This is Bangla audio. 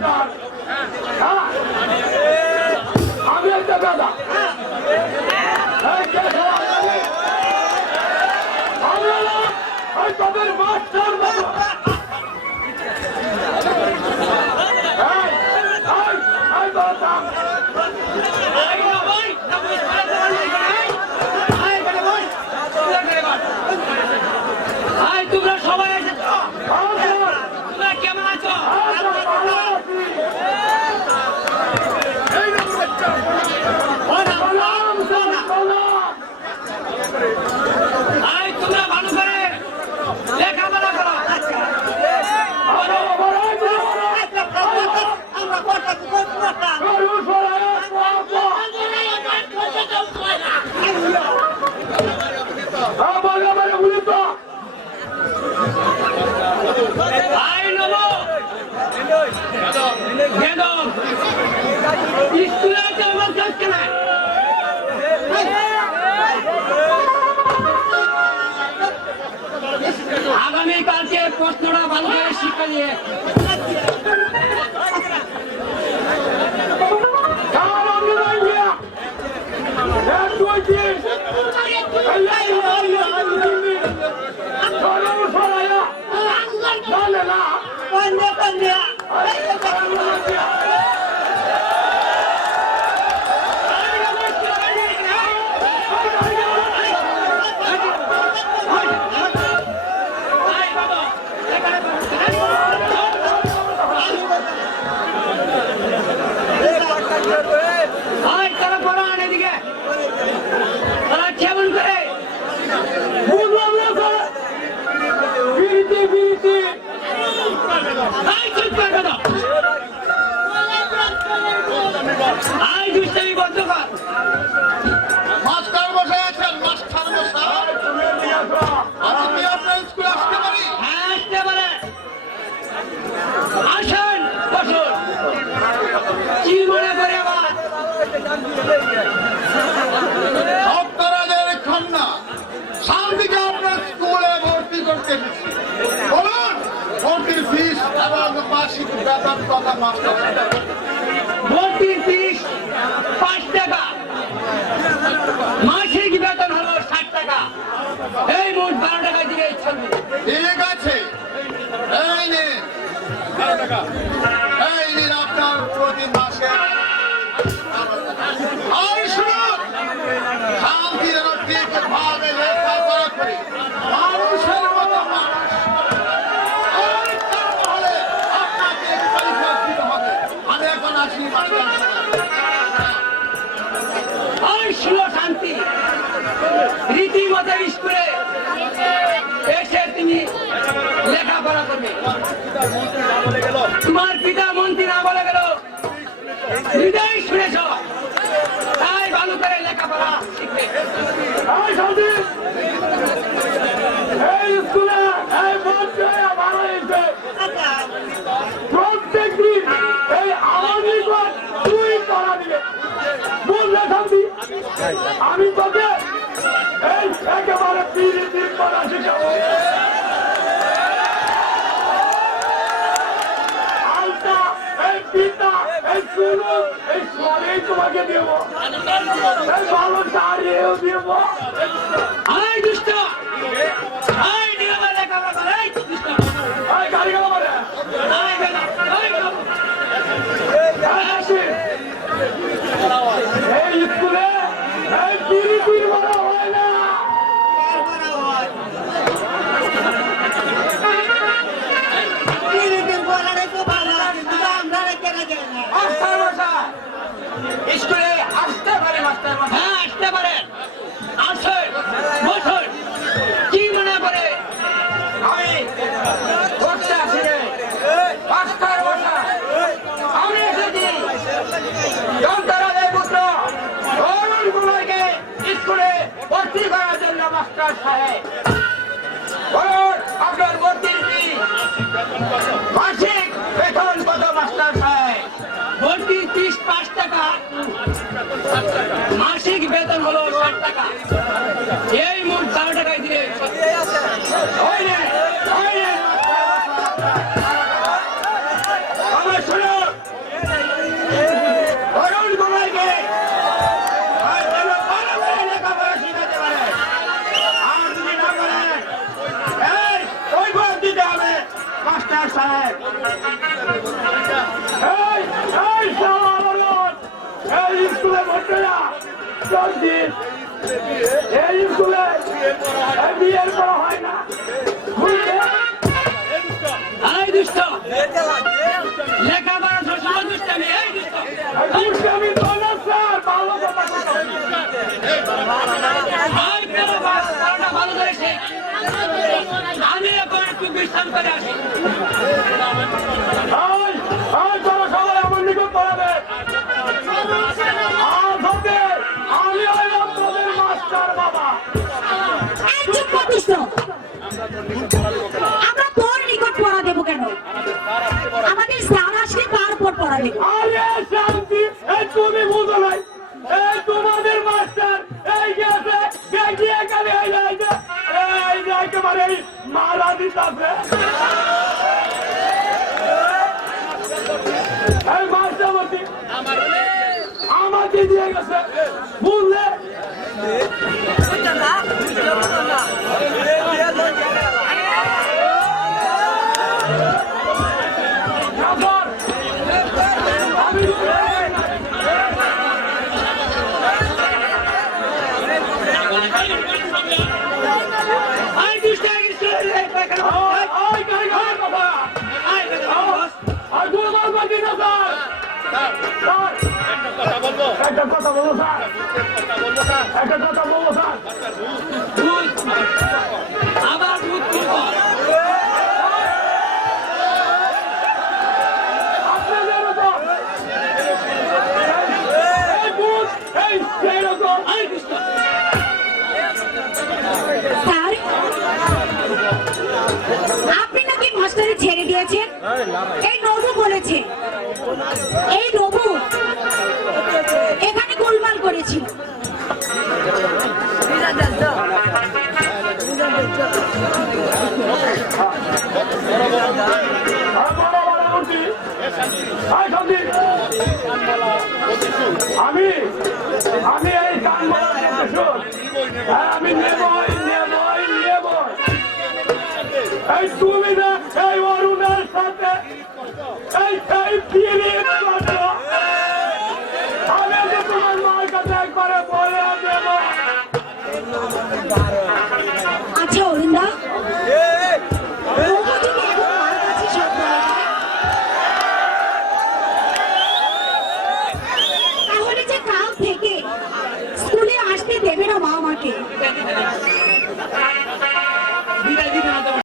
হ্যাঁ? আমি একটা দাদা তোদের মাস্টার বাবু। করে ফিস এবং মাসিক বেতন কথা মাস্টার। ভর্তির ফিস পাঁচ টাকা। মাসিক বেতন হলো ষাট টাকা। এই মোট বারো টাকা চলবে। ঠিক আছে। এই নে। বারো নিন তোমার পিতা মন্ত্রী না বলে গেল। হৃদয় শুনেছ। তাই ভালো করে লেখাপড়া শিখবে। এই শান্তি এই স্কুলে এই মঞ্চে ভালো হয়েছে প্রত্যেক দিন এই আমাদের তুই করা দিবে বুঝলে শান্তি আমি তোকে এই একেবারে পিড়ি দিন করা শিখাবো। সুরু এই সবই তোমাকে দেব ভালো শাড়িও দেব আয় দুষ্ট আয় নিয়মে লেখাপড়া করে দুষ্ট মাসিক বেতন কত, মাস্টার সাহেব? ত্রিশ, পাঁচ টাকা। মাসিক বেতন হলো ষাট টাকা। এই মোট বারো টাকায় দিলে সাহেব। এই স্কুলে ভর্তি না। এই স্কুলে বিয়ের করা হয় না। লেখাপড়া দুষ্টামি এই দুষ্ট। এই দুষ্টামি তো না স্যার ভালো কথা কথা ভাই কেন বাস ভালো করেছে। আমি এখন একটু বিশ্রাম করে আসি। আমার তোর নিকট পড়া দেবো কেন? আমাদের স্যার আসলে তারপর পড়া দেবো। আরে শান্তি তুমি বুঝো নাই। আমাকে দিয়ে গেছে বুঝলে একটা কথা বলো স্যার একটা কথা বলব স্যার আবার ভূত তুলব। আপনাদের মতো এই ভূত, এই সেইরকম এই দুষ্ট। স্যার আপনি নাকি মাস্টারে ছেড়ে দিয়েছেন এই আমি আমি এই গান হ্যাঁ আমি নেবই নেবই নেব এই তুমি না, এই অরুণের সাথে, এই এই পিরিয়ড